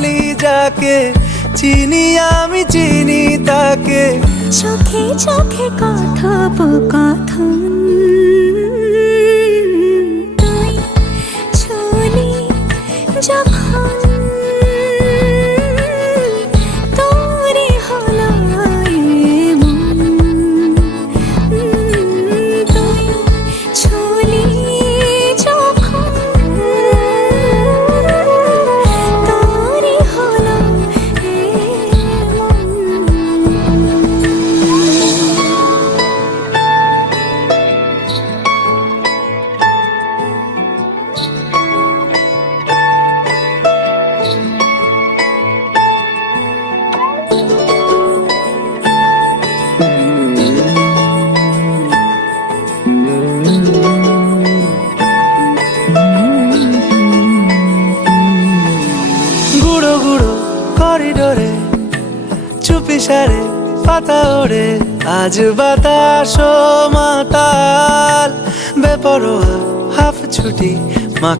বলি যাকে, চিনি আমি চিনি তাকে। চোখে চোখে কথোপকথন, তুই ছুলি যখন তোরে হলো এমন, তুই ছুলি যখন তোরে হলো এমন। গুঁড়ো গুঁড়ো করিডোরে চুপি সারে পাতা ওড়ে, আজ বাতাস মাতাল বেপরোয়া হাফ ছুটি